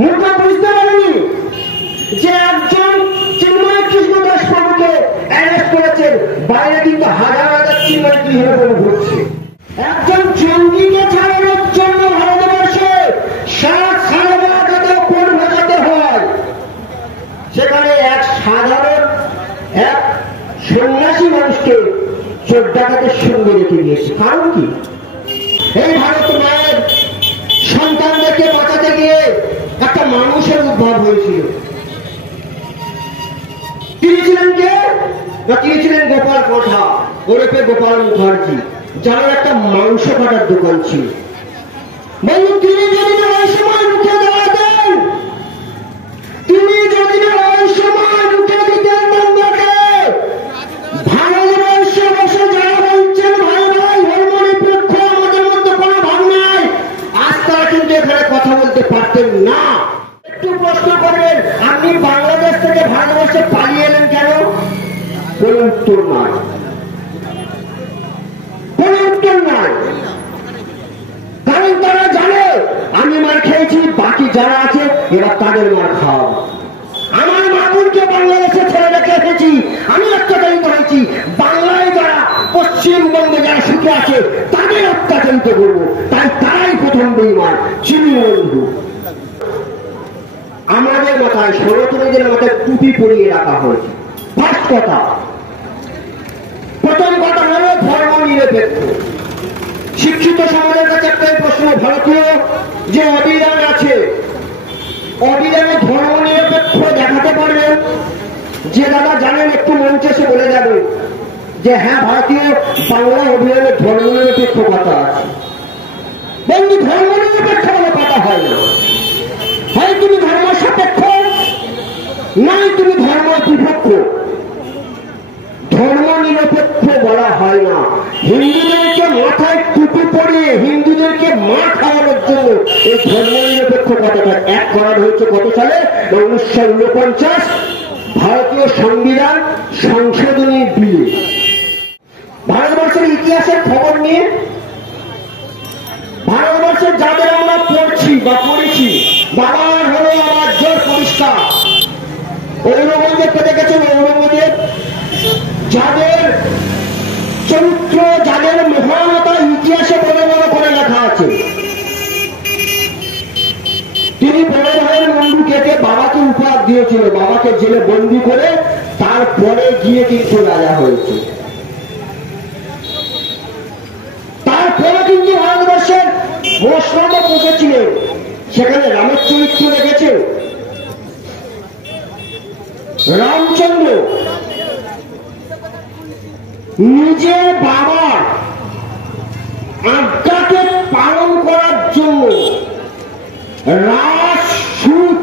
মোটা বুঝতে পারেনি যে একজন চিন্ময় কৃষ্ণ দাস বাবুকে অ্যারেস্ট করেছেন, বাইরে কিন্তু হাজার হাজার চিন্ময় কৃষ্ণ বাবু ঘুরছে। একজন জঙ্গিকে ছাড়ানোর জন্য ভারতবর্ষে 7 টাকা কোন ভেজাতে হয়, সেখানে এক সাধারণ এক সন্ন্যাসী মানুষকে চোর ডাকাতের সঙ্গে রেখে দিয়েছে। কারণ কি? এই ভারত মায়ের সন্তানদেরকে বাঁচাতে গিয়ে একটা মানুষের উদ্ভব হয়েছিল। তিনি ছিলেন কে? তিনি ছিলেন গোপাল কোঠা ওরফে গোপাল মুখার্জি, যার একটা মাংস কাটার দোকান ছিল। বলুন, তিনি যদি না ওই সময় রুখে দাঁড়াতেন, তিনি যদি না ওই সময় রুখে দিতেন বন্ধুকে, ভারতবর্ষে বসে যারা বলছেন ভাই ভাই ধর্ম নিরপেক্ষ, আমাদের মধ্যে কোনো ভাব নাই, আজ তারা কিন্তু এখানে কথা বলতে পারতেন না। একটু প্রশ্ন করবেন, আপনি বাংলাদেশ থেকে ভারতবর্ষে পালিয়ে এলেন কেন? কোন উত্তর নয়, কোন উত্তর নয়। কারণ তারা জানে আমি মার খেয়েছি, বাকি যারা আছে এবার তাদের মার খাওয়া। আমার মাগুরকে বাংলাদেশে ছেড়ে রেখে এসেছি, আমি অত্যাচারিত হয়েছি, বাংলায় যারা পশ্চিমবঙ্গে যারা সুখে আছে তাদের অত্যাচারিত করবো, তাই তারাই প্রথম বেঈমান। চিনি বন্ধু, আমাদের মাথায় সনাতনীদের মাথায় টুপি পরিয়ে রাখা হয়েছে। ফার্স্ট কথা, প্রথম কথা হলো ধর্ম নিরপেক্ষ। শিক্ষিত সমাজের কাছে একটাই প্রশ্ন, ভারতীয় যে অভিযান আছে, অভিযানে ধর্ম নিরপেক্ষ দেখাতে পারবেন? যে দাদা জানেন একটু মঞ্চে এসে বলে যাবে যে হ্যাঁ ভারতীয় বাংলা অভিযানে ধর্ম নিরপেক্ষ কথা আছে। বন্ধু, ধর্ম নিরপেক্ষ বলে কথা হয় না। হয় তুমি ধর্ম সাপেক্ষ, নাই তুমি ধর্ম বিপক্ষ। ধর্ম নিরপেক্ষ বলা হয় না। হিন্দুদেরকে মাথায় টুপি পরিয়ে হিন্দুদেরকে মা খাওয়ানোর জন্য এই ধর্ম নিরপেক্ষ কথাটা এক করা হয়েছে কত সালে? 1949 ভারতীয় সংবিধান সংশোধনী বিলে। ভারতবর্ষের ইতিহাসের খবর নিয়ে ভারতবর্ষের যাদের আমরা পড়ছি বা পড়েছি, বাবার হলো আমার জোর পরিষ্কার। ঔরঙ্গজেবকে দেখেছেন? ঔরঙ্গজেব যাদের চরিত্র, যাদের মহানতা ইতিহাসে বড় বড় করে লেখা আছে। তিনি বড় ভাইয়ের মুন্ডু কেটে বাবাকে উপহার দিয়েছিল, বাবাকে জেলে বন্দি করে তারপরে গিয়ে কিন্তু রাজা হয়েছে। তারপরে কিন্তু ভারতবর্ষের মশলাটা বসেছিলেন, সেখানে রামের চরিত্র দেখেছে। রামচন্দ্র নিজের বাবার আজ্ঞাকে পালন করার জন্য রাস সুদ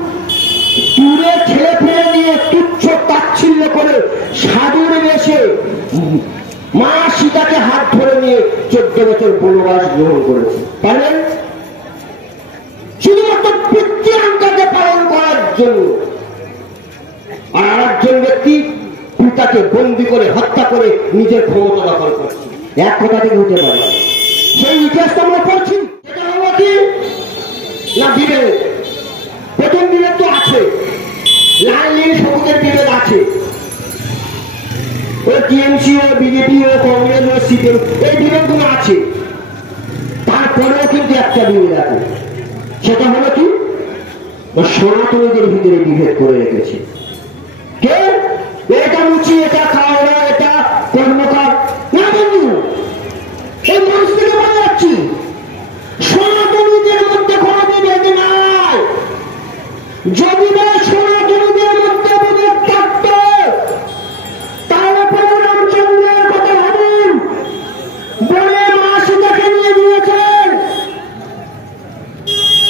দূরে ঠেলে ফেলে দিয়ে তুচ্ছ তাচ্ছিল্য করে সাধুর বেশে মা সীতাকে হাত ধরে নিয়ে 14 বছর বনবাস গ্রহণ করেছে। পারেন? শুধুমাত্র পিতৃ আজ্ঞাকে পালন করার জন্য। আর একজন ব্যক্তি পিতাকে বন্দি করে হত্যা করে নিজের ক্ষমতা দখল করছে। এক কথা থেকে হতে পারে, সেই ইতিহাসটা আমরা পড়ছি। সেটা হলো কি না বিভেদ। প্রথম বিভেদ তো আছে, লাল নীল সবুজের বিভেদ আছে। ও টিএমসি ও বিজেপি ও কংগ্রেস ও সিপিএম এই বিভেদগুলো আছে। তারপরেও কিন্তু একটা বিভেদ আছে, সেটা হলো কি সনাতনীদের ভিতরে বিভেদ করে রেখেছে। কে? এটা মুচি, এটা খাওয়া, এটা কর্মকার না বন্ধু, এই মানুষ থেকে বলে যাচ্ছি সনাতনীদের মধ্যে কোনো বিভেদ নাই। যদি না সনাতনীদের মধ্যে বিভেদ থাকতো তাহলে প্রভু রামচন্দ্রের কথা ভাবুন, বনে মা সীতাকে নিয়ে দিয়েছেন।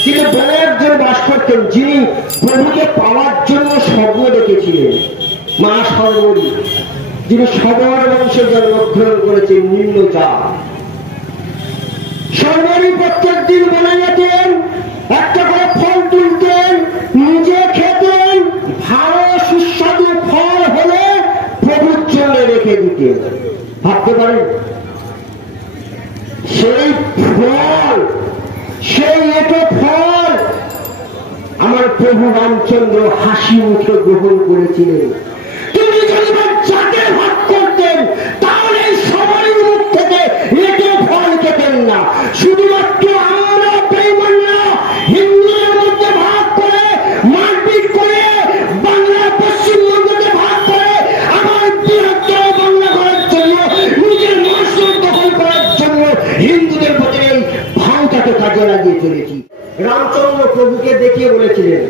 কিন্তু বনে একজন বাস করতেন যিনি প্রভুকে পাওয়ার জন্য স্বপ্ন দেখেছিলেন, মা সর্বরী, যিনি সবার বংশে জন্মগ্রহণ করেছেন নিম্ন জাত। সর্বরী প্রত্যেক দিন বলে যেতেন, একটা করে ফল তুলতেন, নিজে খেতেন, ভালো সুস্বাদু ফল হলে প্রভুর জন্য রেখে দিতেন। ভাবতে পারেন সেই ফল, সেই এটো ফল আমার প্রভু রামচন্দ্র হাসি মুখে গ্রহণ করেছিলেন। তিনি যদি যাকে ভাগ করতেন তাহলে সবাই মুখ থেকে এতে ফল খেতেন না। শুধুমাত্র আমরা বেঈমানরা হিন্দুদের মধ্যে ভাগ করে মারপিট করে বাংলা পশ্চিমবঙ্গকে ভাগ করে আমার বৃহত্তর বাংলা করার জন্য নিজের মনসুর দখল করার জন্য হিন্দুদের প্রতি এই ভাঙটাকে কাজে লাগিয়ে চলেছি। রামচন্দ্র প্রভুকে দেখিয়ে বলেছিলেন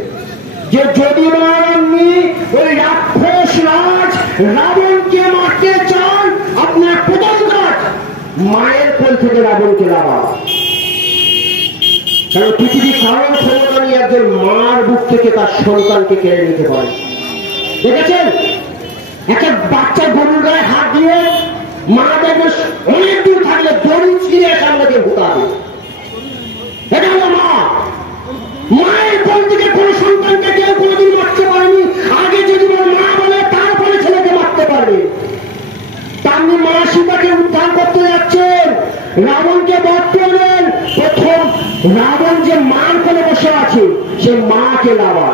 যে যদি আপনি ওই রাক্ষস রাজ রাবণকে মারতে চান, আপনার প্রথম কাজ মায়ের কোল থেকে রাবণকে লাভা। কারণ পৃথিবীর কারণ ক্ষমতা নিয়ে একজন মার বুক থেকে তার সন্তানকে কেড়ে নিতে পারে। দেখেছেন একটা বাচ্চা গরুর গায়ে হাত দিয়ে মা দেখবে অনেক দূর থাকলে দড়ি ছিঁড়ে সামনে দিয়ে ভুতাবে। এটা হলো মা। মায়ের কোল থেকে কোন সন্তানকে কেউ কোনোদিন মারতে পারেনি। আগে যদি মা বলে তারপরে ছেলেকে মারতে পারবে। তেমনি মা সীতাকে উদ্ধার করতে যাচ্ছেন, রাবণকে বধ করবেন। প্রথম রাবণ যে মার কোলে বসে আছে সে মাকে লাভা।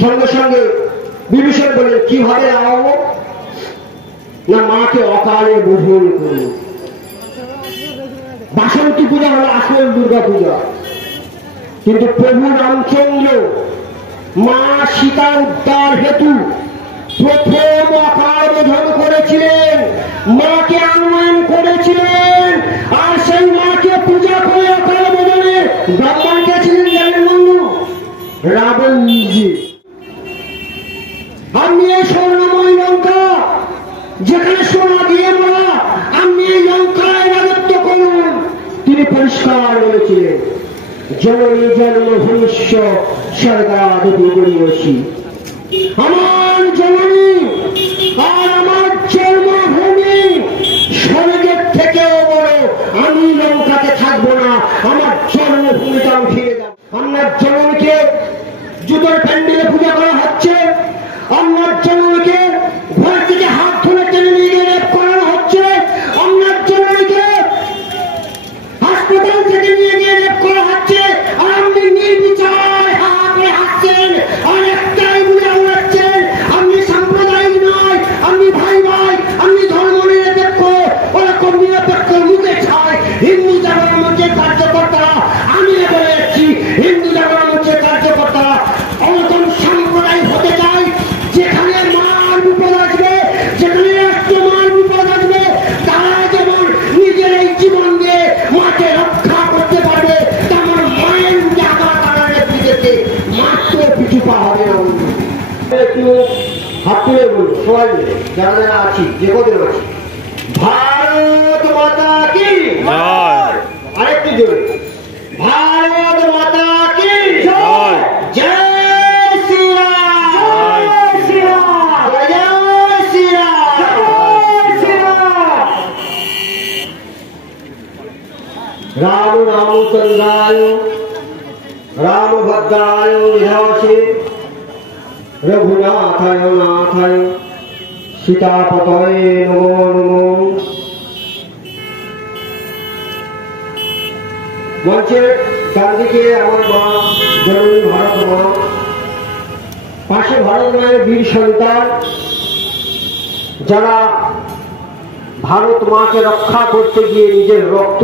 সঙ্গে সঙ্গে বিভীষণ বলেন কিভাবে লাভাবো না, মাকে অকালে বোধন করুন। বাসন্তী পূজা হলো আসল দুর্গা পূজা। কিন্তু প্রভু রামচন্দ্র মা সীতার উদ্ধার হেতু প্রথম অকাল বোধন করেছিলেন, মাকে আহ্বান করেছিলেন। আর সেই মাকে পূজা করে অকাল বোধনে ব্রাহ্মণ কে ছিলেন জানেন বন্ধু? রাবণ নিজে। আপনি এই স্বর্ণময় লঙ্কা যেখানে সোনা দিয়ে বলা, আপনি এই লঙ্কায় রাজত্ব করুন। তিনি পরিষ্কার বলেছিলেন জননী জন্মভূমিষ্য স্বর্গাদপি করিয়সি। আমার জননী আর আমার জন্মভূমি স্বর্গের থেকেও বড়। আমি লঙ্কাতে থাকবো না, আমার জন্মভূমিটা আমি ফিরে যাব। আপনার জননীকে জুতোর প্যান্ডেলে পূজা করা হচ্ছে, আপনার জননীকে ঘর থেকে হাত ধরে টেনে নিয়ে গিয়ে রেপ করানো হচ্ছে, আপনার জননীকে হাসপাতাল থেকে নিয়ে গিয়ে রেপ করা হচ্ছে। আর আপনি নির্বিচার হাতে হাসছেন, অনেকটাই বুঝে উড়াচ্ছেন। আপনি সাম্প্রদায়িক নয়, আপনি ভাই ভাই, আপনি ধর্ম নিরপেক্ষ, ওরকম নিরপেক্ষ মুখে ছায় হিন্দু জাগরণ মঞ্চের কার্যকর্তারা। আমি বলে যাচ্ছি হিন্দু জাগরণ মঞ্চের কার্যকর্তারা ওরকম সাম্প্রদায়িক হতে চায় যেখানে মার বিপদ আসবে, যেখানে রাষ্ট্র মার বিপদ আসবে, তারা যেমন নিজের এই জীবন দিয়ে মাকে রক্ষা করতে পারবে, তেমন মায়ের জায়গা তারা নিজেকে মাত্র পিছু পা হবে না। একটু হাত তুলে বলবো সবাই মিলে, যারা যারা আছি, যে কদিন আছি, ভারত মাতা কি জয়। আরেকটু জোরে, ভারত মাতা কি জয়। জয় শ্রীরাম, জয় শ্রীরাম, জয় শ্রীরাম, জয় শ্রীরাম। রাম রামচন্দ্রায় রামভদ্রায় বিধাসে রঘুনাথায় নাথায় সীতাপতয়ে নমো নমো। মঞ্চের চারদিকে আমার মা জননী ভারত মা, পাশে ভারত মায়ের বীর সন্তান যারা ভারত মাকে রক্ষা করতে গিয়ে নিজের রক্ত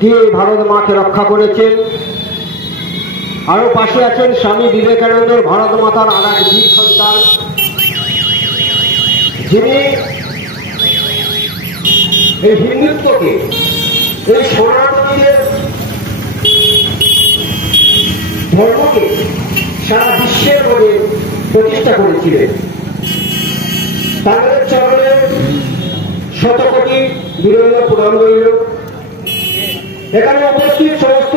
দিয়ে ভারত মাকে রক্ষা করেছেন। আরো পাশে আছেন স্বামী বিবেকানন্দের ভারত মাতার আর এক বীর সন্তান, যিনি এই হিন্দুত্বকে, এই সনাতনীদের ধর্মকে সারা বিশ্বের মধ্যে প্রতিষ্ঠা করেছিলেন। তাদের চরণে শতকোটি বিনম্র প্রণাম রইল। এখানে উপস্থিত সমস্ত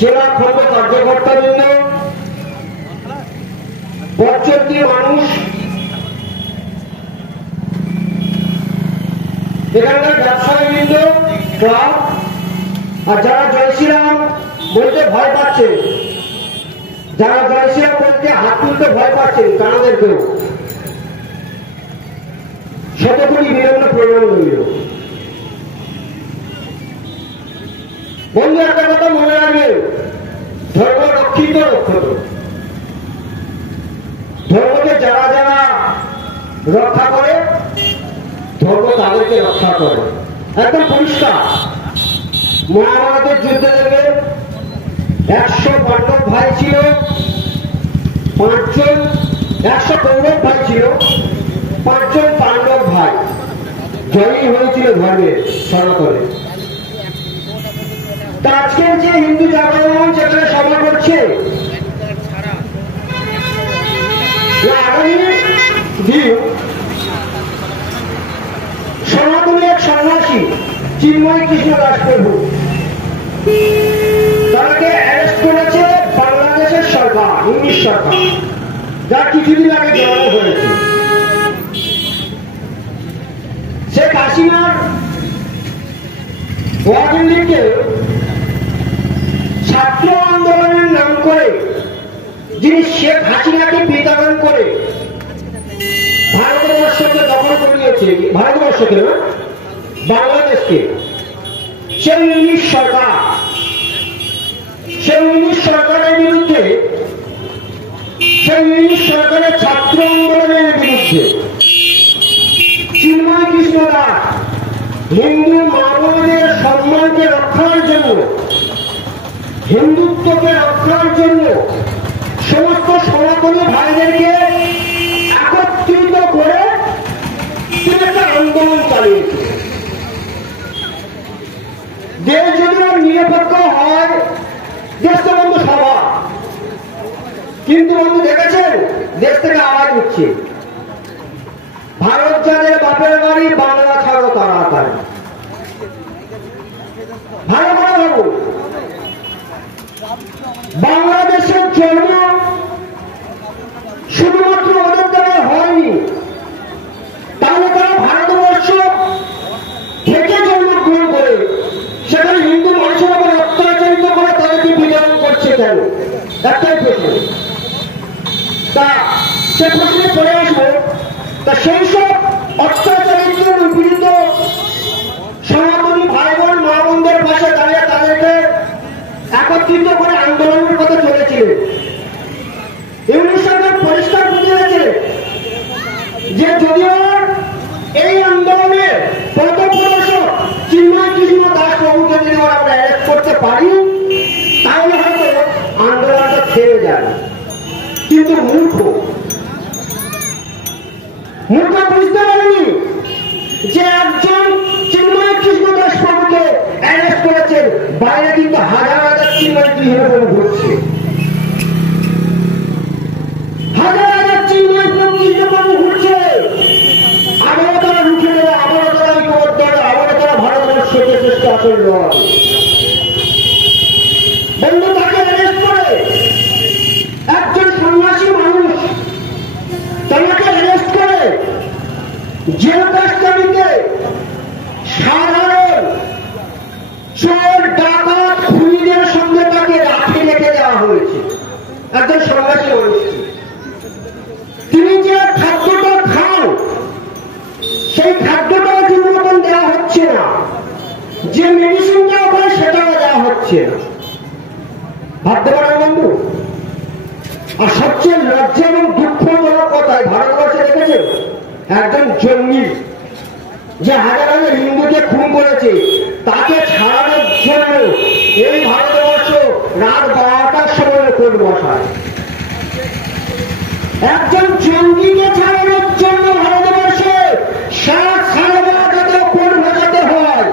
জেলা খন্ড কার্যকর্তাবৃন্দ, পথচলতি মানুষ, এখানকার ব্যবসায়ীবৃন্দ, ক্লাব, আর যারা জয় শ্রীরাম বলতে ভয় পাচ্ছেন, যারা জয় শ্রীরাম বলতে হাত তুলতে ভয় পাচ্ছেন, তাদেরকেও শতকোটি বিনম্র প্রণাম রইল। বন্ধু একটা কথা মনে রাখবেন, ধর্ম রক্ষিত রক্ষত। ধর্মকে যারা যারা রক্ষা করে, ধর্ম তাদেরকে রক্ষা করে। একদম পরিষ্কার। মহাভারতের যুদ্ধে দেখবেন 100 পাণ্ডব ভাই ছিল, 5 জন 100 কৌরব ভাই ছিল, 5 জন পাণ্ডব ভাই জয়ী হয়েছিল ধর্মের সনাতনে। আজকের যে হিন্দু জাগরণ যেখানে সভা করছে, আগামী দিন সনাতনী এক সন্ন্যাসী চিন্ময় কৃষ্ণ দাস প্রভু, তাকে অ্যারেস্ট করেছে বাংলাদেশের সরকার, ইংলিশ সরকার, যার কিছুদিন আগে জড়ানো হয়েছে। শেখ হাসিনার ওয়াকিলকে ছাত্র আন্দোলনের নাম করে যিনি শেখ হাসিনাকে বিতাড়ন করে ভারতবর্ষকে দখল করিয়েছে, ভারতবর্ষকে না বাংলাদেশকে, সেই ইংলিশ সরকার, সেই ইংলিশ সরকারের বিরুদ্ধে, সেই ইংলিশ সরকারের ছাত্র আন্দোলনের বিরুদ্ধে চিন্ময় কৃষ্ণ দাস হিন্দু মানবের সম্মানকে রক্ষার জন্য, হিন্দুত্বকে রক্ষার জন্য সমস্ত সনাতনী ভাইদেরকে একত্রিত করে তিনি একটা আন্দোলন চালিয়েছে। দেশ যদি নিরপেক্ষ হয়, দেশ তো বন্ধু সভা, কিন্তু বন্ধু দেখেছেন দেশ থেকে আওয়াজ উঠছে, ভারত যাদের বাপের বাড়ি, বাংলা ছাড়ো তাড়াতাড়ি। ভালো করে ভাবুন, বাংলাদেশের জন্ম শুধুমাত্র ওদের দ্বারা হয়নি, তাহলে তারা ভারতবর্ষ থেকে জন্মগ্রহণ করে সেখানে হিন্দু মানুষের উপর অত্যাচারিত করে তাদেরকে বিতরণ করছে কেন? একটাই প্রশ্ন। তা সে প্রশ্নে চলে আসবো। তা সেই সব অত্যাচারিত নিপীড়িত সনাতনী ভাই বোন মা বোনদের পাশে দাঁড়িয়ে তাদেরকে একত্রিত করে আন্দোলনের কথা চলেছিলেন। ইংলিশ সরকার পরিষ্কার বুঝিয়েছে যে যদিও এই আন্দোলনে পথপ্রদর্শক চিন্ময় কৃষ্ণ দাস প্রভুকে যদি আমরা অ্যারেস্ট করতে পারি, তাহলে হয়তো আন্দোলনটা ছেড়ে যাবে। কিন্তু মূর্খ বুঝতে পারেনি যে একজন চিন্ময় কৃষ্ণ দাস প্রভুকে অ্যারেস্ট করেছেন, বাইরে কিন্তু হাজার হাজার চিন্ময় কৃষ্ণ প্রভু ঘুরছে, হাজার হাজার চিন্ময় কৃষ্ণ প্রভু ঘুরছে। আবারও তারা রুখে দেবে, আবারও তারা ঐক্যবদ্ধ হবে, আবারও তারা ভারতবর্ষকে চেষ্টা করল। বন্ধু তাকে অ্যারেস্ট করে একজন সন্ন্যাসী মানুষ, তাকে অ্যারেস্ট করে জেল কাস্টডিতে সাধারণ চোর ডাকাত খুনিদের সঙ্গে তাকে রেখে দেওয়া হয়েছে। একজন সন্ন্যাসী মানুষকে তিনি যে খাদ্যটা খান, সেই খাদ্যটা ঠিক মতন দেওয়া হচ্ছে না, যে মেডিসিনটা ওখানে সেটাও দেওয়া হচ্ছে না। ভাবতে পারেন বন্ধু? আর সবচেয়ে লজ্জা এবং দুঃখজনক কথায় ভারতবর্ষে দেখেছেন একজন জঙ্গি যে হাজার হাজার হিন্দুকে খুন করেছে, তাকে ছাড়ানোর জন্য এই ভারতবর্ষ রাত 12টার সময় কোর্ট বসায়। একজন জঙ্গিকে ছাড়ানোর জন্য ভারতবর্ষে 7-12 কোর্ট বসাতে হয়।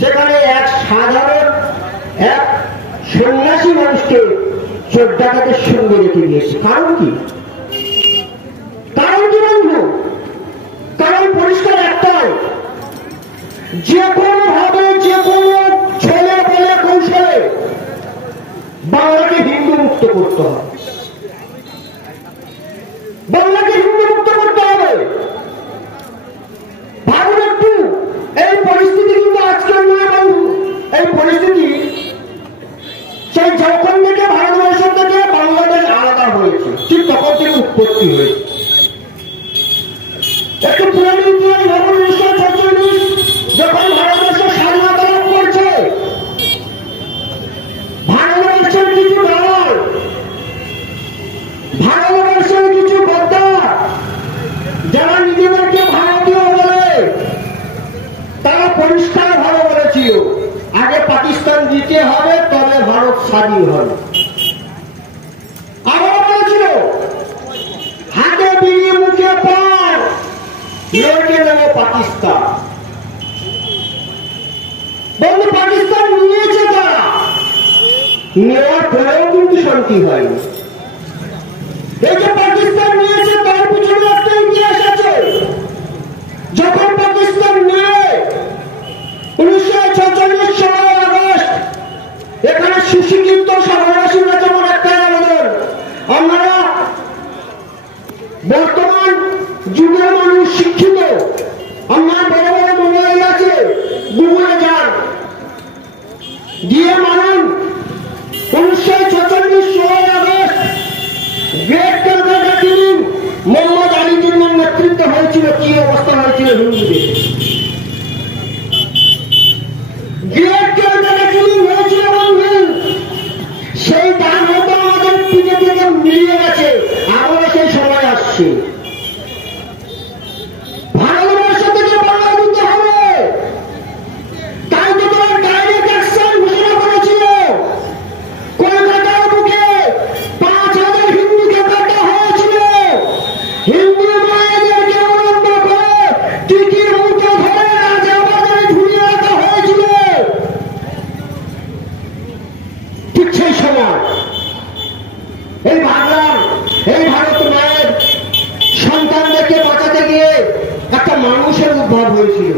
সেখানে এক সাধারণ এক সন্ন্যাসী মানুষকে চোর ডাকাতের সঙ্গে রেখে দিয়েছে। কারণ কি? কারণ কি বন্ধু? কারণ পরিষ্কার একটাই, যে কোনো ভাবে যে কোনো ছেলে বলে কৌশলে বাংলাকে হিন্দু মুক্ত করতে হবে, বাংলাকে হিন্দু মুক্ত করতে হবে। ভারত একটু এই পরিস্থিতি কিন্তু আজকের নয় বন্ধু, এই পরিস্থিতি সেই যখন থেকে ভারতবর্ষ থেকে বাংলাদেশ আলাদা হয়েছে, ঠিক তখন থেকে উৎপত্তি হয়েছে। একটু পুরানো ইতিহাস ভাবুন, 1947 যখন ভারতবর্ষ স্বাধীনতা লাভ করছে, ভারতবর্ষের কিছু স্বাধীন হন। আবার বলেছিল হাতে বিড়ি মুখে পান লড়কে নেব পাকিস্তান। বন্ধু পাকিস্তান নিয়েছে তারা, নেওয়ার পরেও কিন্তু শান্তি হয়নি। এই যে পাকিস্তান নিয়েছে তার পিছনে একটা ইতিহাস আছে। যখন পাকিস্তান নিয়ে 1946 সালের আগস্ট এখানে সুশিক্ষিত সমাজবাসীরা যেমন একটা আবেদন, আমরা বর্তমান যুগের মানুষ শিক্ষিত, আমরা বড় বড় মোবাইল আছে, গুগলে যান গিয়ে মানুন 1946 সালের August Great Calcutta Killing Mohammad Ali জিন্নার নেতৃত্বে হয়েছিল, কি অবস্থা হয়েছিল হিন্দুদের। গ্রেট ক্যালকাটা কিলিং হয়েছিল বন্ধু, সেই দাম হয়তো আমাদের পিঠে থেকে মিলিয়ে গেছে, আবারও সেই সময় আসছে। ভারতবর্ষ থেকে বাংলা দিতে হবে, তাই তো তোমার ডাইরেক্ট অ্যাকশন ঘোষণা করেছিল। কলকাতার বুকে 5,000 হিন্দুকে কাটা হয়েছিল, হিন্দু মায়েদেরকে অবলম্ব করে টিকির মুখে ধরে রাজাবাজারে ঝুলিয়ে রাখা হয়েছিল। ঠিক সেই সময় এই ভারত মায়ের সন্তানদেরকে বাঁচাতে গিয়ে একটা মানুষের উদ্ভব হয়েছিল।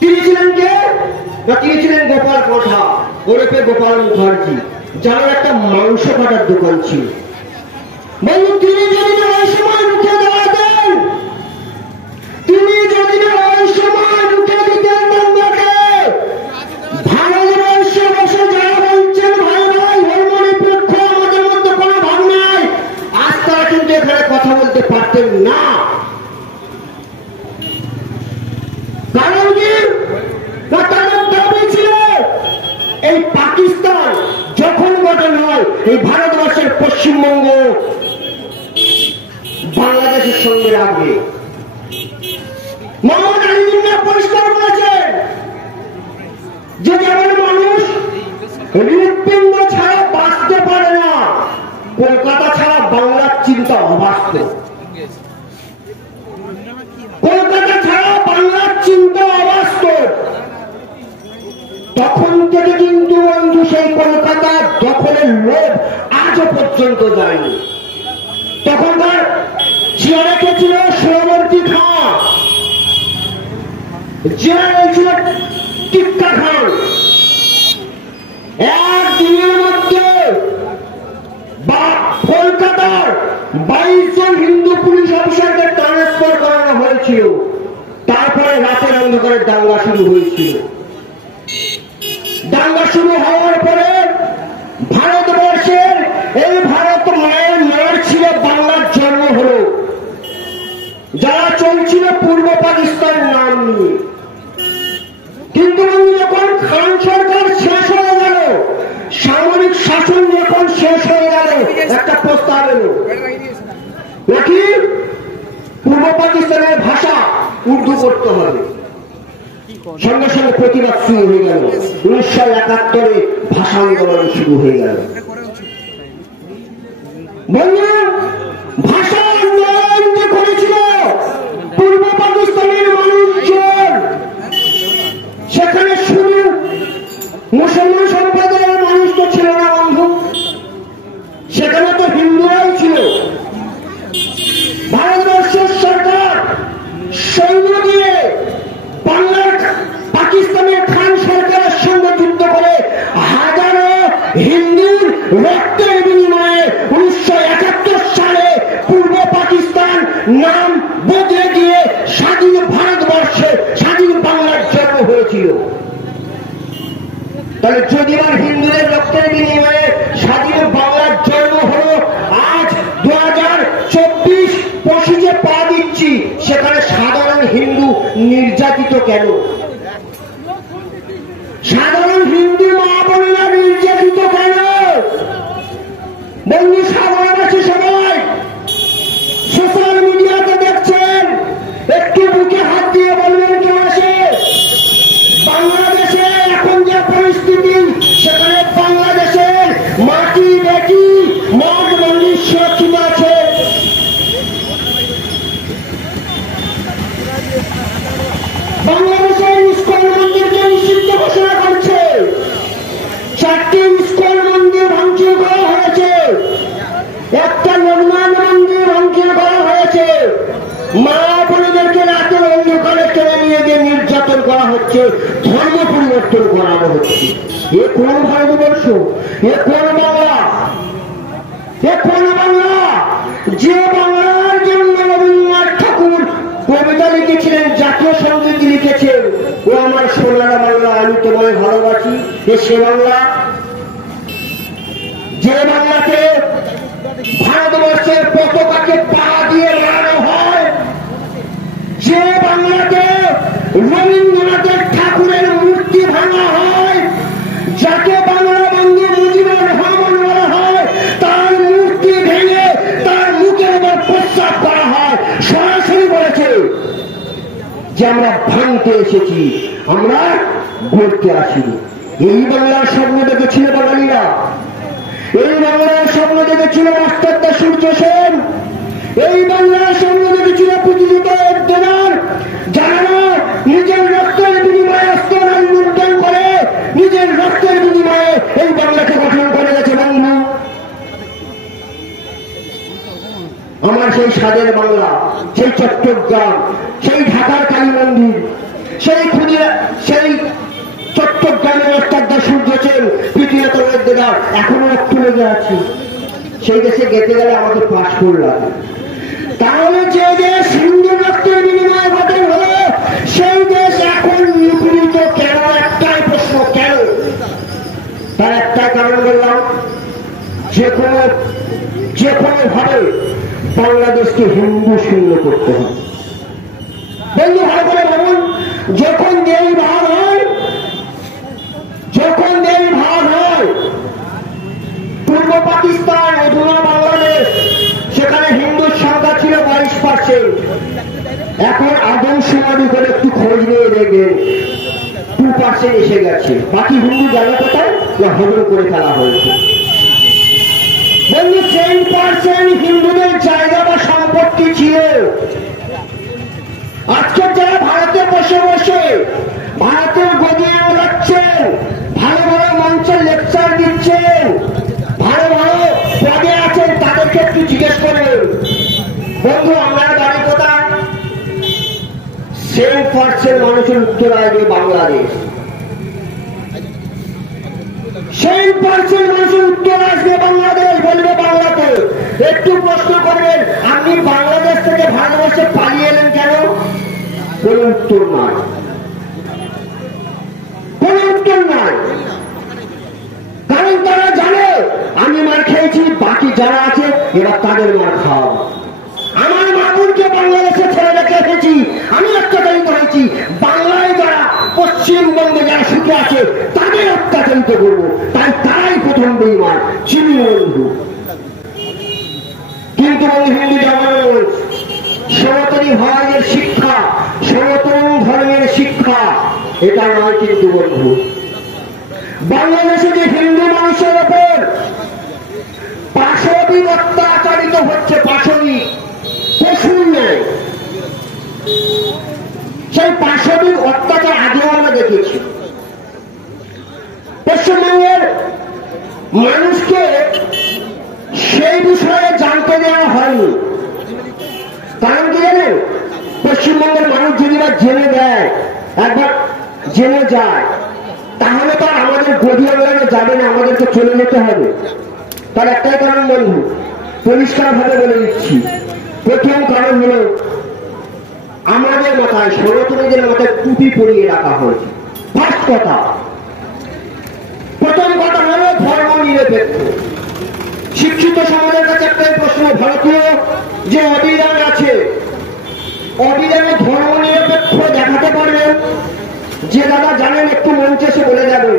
তিনি ছিলেন কে? তিনি ছিলেন গোপাল কোঠা ওরফে গোপাল মুখার্জি, যার একটা মাংস কাটার দোকান ছিল। বন্ধু তিনি যদি ওই সময় মুখে দাঁড়াতেন, তিনি যদি ওই সময় মুখে দিতেন বাংলাকে, ভারতবর্ষে বসে যারা বলছেন ভাই ভাই ধর্ম নিরপেক্ষ, আমাদের মধ্যে কোনো ভাব নাই, আজ তারা কিন্তু এখানে কথা বলতে পারতেন না। কারণ কি? তাদের দাবি ছিল এই পাকিস্তান যখন গঠন হয় এই ভারতবর্ষের পশ্চিমবঙ্গ বাংলাদেশের সঙ্গে রাখবে। মোহাম্মদ আলী জিন্নাহ পরিষ্কার বলেছেন যে যেমন মানুষ হৃৎপিণ্ড ছাড়া বাঁচতে পারে না, কলকাতা ছাড়া বাংলার চিন্তা অবাস্তব। কলকাতা ছাড়া বাংলার চিন্তা অবাস্তব। তখন থেকে কিন্তু বন্ধু সেই কলকাতা দখলের লোভ আজও পর্যন্ত যায়নি। তখনকার চেয়ারে কে ছিল? সোহবর্তী খাঁ। চেয়ারে ছিল টিক্কা খান। একদিনের মধ্যে কলকাতার 22 জন হিন্দু পুলিশ অফিসারকে ট্রান্সফার করানো হয়েছিল। তারপরে রাতের অন্ধকারে দাঙ্গা শুরু হয়েছিল। দাঙ্গা শুরু হওয়ার পরে ভারতবর্ষের এই ভারত মায়ের মার ছিল বাংলার জন্ম হলো, যারা চলছিল পূর্ব পাকিস্তান নাম নিয়ে। কিন্তু যখন খান সরকার শেষ হয়ে গেল, সামরিক শাসন যখন শেষ হয়ে গেল, একটা প্রস্তাব এলো নাকি পূর্ব পাকিস্তানের ভাষা উর্দু করতে হবে। সঙ্গে সঙ্গে প্রতিবাদ শুরু হয়ে গেল। 1971 ভাষা আন্দোলন শুরু হয়ে গেল। ভাষা আন্দোলন যে করেছিল পূর্ব পাকিস্তানের মানুষজন, সেখানে শুধু মুসলমান সম্প্রদায়ের মানুষ তো ছিল না বন্ধু, সেখানে তো হিন্দুরাই ছিল। ভারতবর্ষের সরকার সৈন্য দিয়ে বাংলার পাকিস্তানের খান সরকারের সঙ্গে যুদ্ধ করে হাজারো হিন্দুর রক্তের বিনিময়ে 1971 সালে পূর্ব পাকিস্তান নাম বদলে দিয়ে স্বাধীন ভারতবর্ষে স্বাধীন বাংলার জন্ম হয়েছিল। তাহলে যদি আর হিন্দুদের রক্তের বিনিময়ে স্বাধীন বাংলার জন্ম হলো, আজ 2024 পঁচিশে পা দিচ্ছি, সেখানে সাধারণ হিন্দু নির্যাতিত কেন? সাধারণ হিন্দু মা বোনেরা নির্যাতিত কেন? বন্ধু সাধারণ আছে সবাই সোশ্যাল মিডিয়াতে দেখছেন, একটু বুকে হাত দিয়ে বলবেন কেউ আসে বাংলাদেশে এখন যে পরিস্থিতি 4টি ইস্কন মন্দির ভাঙচুর করা হয়েছে, একটা হনুমান মন্দির ভাঙচুর করা হয়েছে, মা বোনদেরকে রাতের অন্ধকারে টেনে নিয়ে গিয়ে নির্যাতন করা হচ্ছে, ধর্ম পরিবর্তন করানো হচ্ছে। এ কোন ভারতবর্ষ? এ কোন বাংলা? এ কোন বাংলা? যে বাংলার জন্য রবীন্দ্রনাথ ঠাকুর কবিতা লিখেছিলেন, জাতীয় সঙ্গীত লিখেছেন, ও আমার সোনার বাংলা, আমি তোমায় ভালোবাসি, এ সে বাংলা? যে বাংলাতে ভারতবর্ষের পতাকাকে পা দিয়ে মারানো হয়, যে বাংলাতে রবীন্দ্রনাথের ঠাকুরের মূর্তি ভাঙা হয়, যাকে বাংলা বন্ধু মুজিবুর রহমান বলা হয়, তার মূর্তি ভেঙে তার মুখের উপর প্রস্তাব করা হয়, সরাসরি বলেছে যে আমরা ভাঙতে এসেছি, আমরা গড়তে আসিনি। এই বাংলার স্বপ্ন দেখেছিল বাঙালিরা, এই বাংলার স্বপ্ন দেখেছিল মাস্টারদা সূর্য সেন, এই বাংলার স্বপ্ন দেখেছিল পৃথিবীত একজনের, যারা নিজের রক্তের বিনিময়ে অস্ত্র মুদ্রণ করে, নিজের রক্তের বিনিময়ে এই বাংলাকে গঠন করে গেছে বন্ধু। আমার সেই স্বাদের বাংলা, সেই চট্টগ্রাম, সেই ঢাকার কালী মন্দির, সেই চট্টগ্রামের মাস্টারদা সূর্য সেন, পৃথিবীত দেদার এখনো রক্ত লেগে আছে। সেই দেশে গেতে গেলে আমাদের পাসপোর্ট লাগে। তাহলে যে দেশ হিন্দু রক্তের বিনিময়ে গঠন হলো, সেই দেশ এখন নিপীড়িত কেন? একটাই প্রশ্ন, কেন? তার একটাই কারণ বললাম, যে কোনো ভাবে বাংলাদেশকে হিন্দু শূন্য করতে হবে। বন্ধু ভালো করে ভাবুন, যখন দেশ ভাগ হয়, পূর্ব পাকিস্তান, অধুনা বাংলাদেশ, সেখানে হিন্দুর সংখ্যা ছিল 22%, এখন আদমশুমারি করে একটু খোঁজ নিয়ে দেখবেন 2% এসে গেছে। বাকি হিন্দু জায়গা কোথায়? হজম করে ফেলা হয়েছে। বন্ধু 10% হিন্দুদের জায়গা বা সম্পত্তি ছিল। আজকে যারা ভারতে বসে বসে ভারতের গদি ওড়াচ্ছেন, ভালো ভালো মঞ্চে লেকচার দিচ্ছেন, ভালো ভালো পদে আছেন, তাদেরকে একটু জিজ্ঞেস করবেন, বন্ধু আমরা বাড়ি কোথায়? 10% মানুষের উত্তর আসবে বাংলাদেশ। 10% মানুষের উত্তর আসবে বাংলাদেশ, বলবে বাংলাতে। একটু প্রশ্ন করবেন, আপনি বাংলাদেশ থেকে ভারতবর্ষে পালিয়ে এলেন কেন? কোন উত্তর নয়, কোন উত্তর নয়। কারণ তারা জানে আমি মার খেয়েছি, বাকি যারা আছে এবার তাদের মার খাওয়া। আমার মাগুরকে বাংলাদেশে ছেড়ে রেখে এসেছি, আমি অত্যাচারিত হয়েছি, বাংলায় যারা পশ্চিমবঙ্গে যারা সুখে আছে তাদের অত্যাচারিত করবো, তাই তারাই প্রথম বেঈমান, চিনি বন্ধু। কিন্তু হিন্দু জামানোর সনাতনী ভাইয়ের শিক্ষা, সনাতন ধর্মের শিক্ষা, এটা নয় কিন্তু বন্ধু। বাংলাদেশে যে হিন্দু মানুষের ওপর পাশবিক অত্যাচারিত হচ্ছে, পাশবিক পশুর নেয়, সেই পাশবিক অত্যাচার আগেও আমরা দেখেছি। পশ্চিমবঙ্গের মানুষকে সেই বিষয়ে জানতে দেওয়া হয়নি। কারণ কি জানেন? পশ্চিমবঙ্গের মানুষ যদি বা জেনে দেয়, একবার জেনে যায়, তাহলে তো আমাদের গদি আন্দোলনে যাবে না, আমাদেরকে চলে যেতে হবে। তার একটাই কারণ বন্ধু, পরিষ্কার ভাবে বলে দিচ্ছি। প্রথম কারণ হল আমাদের মাথায়, সনাতনীদের মাথায় টুপি পরিয়ে রাখা হয়েছে। ফার্স্ট কথা, প্রথম কথা হল ধর্ম নিরপেক্ষ। শিক্ষিত সমাজের কাছে একটাই প্রশ্ন, ভারতীয় যে অভিযান আছে, অভিযানে ধর্ম নিরপেক্ষ দেখাতে পারবেন? যে দাদা জানেন একটু মঞ্চে এসে বলে যাবে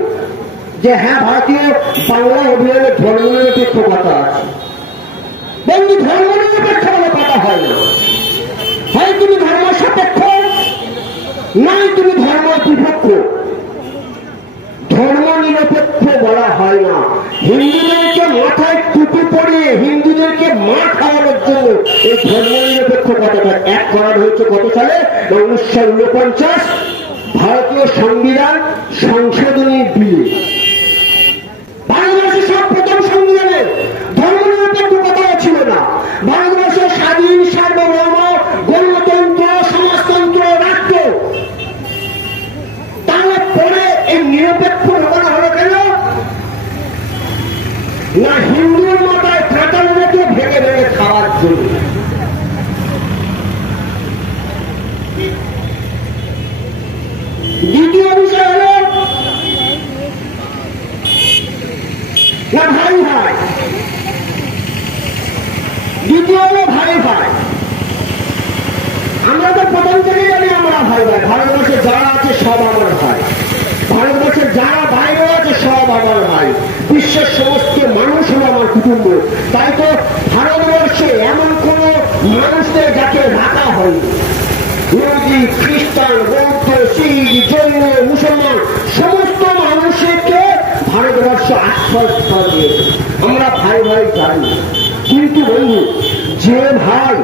যে হ্যাঁ ভারতীয় বাংলা অভিযানে ধর্ম নিরপেক্ষ কথা আছে। বন্ধু ধর্ম নিরপেক্ষ বলে কথা হয় না। হয় তুমি ধর্ম সাপেক্ষ, নয় তুমি ধর্ম বিপক্ষ। ধর্ম নিরপেক্ষ বলা হয় না। হিন্দুদেরকে মাথায় টুপি পরিয়ে হিন্দুদেরকে মা খাওয়ানোর জন্য এই ধর্ম নিরপেক্ষ কথাটা এক করা হয়েছে কত সালে? 1949 ভারতীয় সংবিধান সংশোধনী বিলে। না হিন্দুর মাথায় কাঁটাল রেখে ভেঙে ভেঙে খাওয়ার জন্য। দ্বিতীয় বিষয় হল না ভাই ভাই, দ্বিতীয় হলো ভাই ভাই। আমরা তো প্রথম থেকে জানি আমরা ভাই ভাই, ভারতবর্ষে যারা আছে সব আমার ভাই, ভারতবর্ষের যারা বাইরে আছে সব আমার ভাই, বিশ্বের সমস্ত মানুষ হল আমার কুটুম্ব। তাই তো ভারতবর্ষে এমন কোন মানুষদের যাকে রাখা হয়নি। ইহুদি, খ্রিস্টান, বৌদ্ধ, শিখ, জৈন, মুসলমান সমস্ত মানুষকে ভারতবর্ষ আশ্রয় দিয়েছে। আমরা ভাই ভাই জানি। কিন্তু বন্ধু, যে ভাই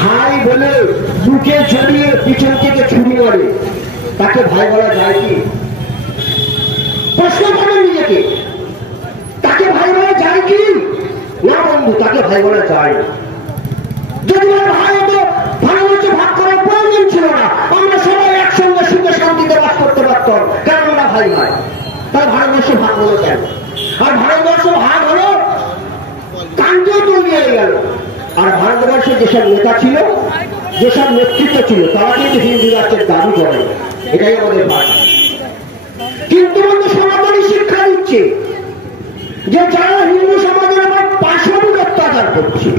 ভাই বলে বুকে জড়িয়ে পিছন থেকে ছুরি মারে তাকে ভাই বলা যায় কি? প্রশ্ন করেন নিজেকে, তাকে ভাই বলা যায় কি? না বন্ধু, তাকে ভাই বলা যায় না। যদি ভাই হতো ভারতবর্ষে ভাগ করার প্রয়োজন ছিল না, আমরা সবাই একসঙ্গে সুখে শান্তিতে বাস করতে পারতাম। কেন আমরা ভাই ভাই? তার ভারতবর্ষ ভাগ হলো কেন? আর ভারতবর্ষ ভাগ হলো কান্তিও তৈরি হয়ে গেল। আর ভারতবর্ষে যেসব নেতা ছিল, যেসব নেতৃত্ব ছিল, তারা কিন্তু হিন্দু রাষ্ট্রের দাবি করে। এটাই আমাদের ভাই। কিন্তু আমাদের সনাতনী শিক্ষা দিচ্ছে যে যারা হিন্দু সমাজের আবার পাশবিক অত্যাচার করছে,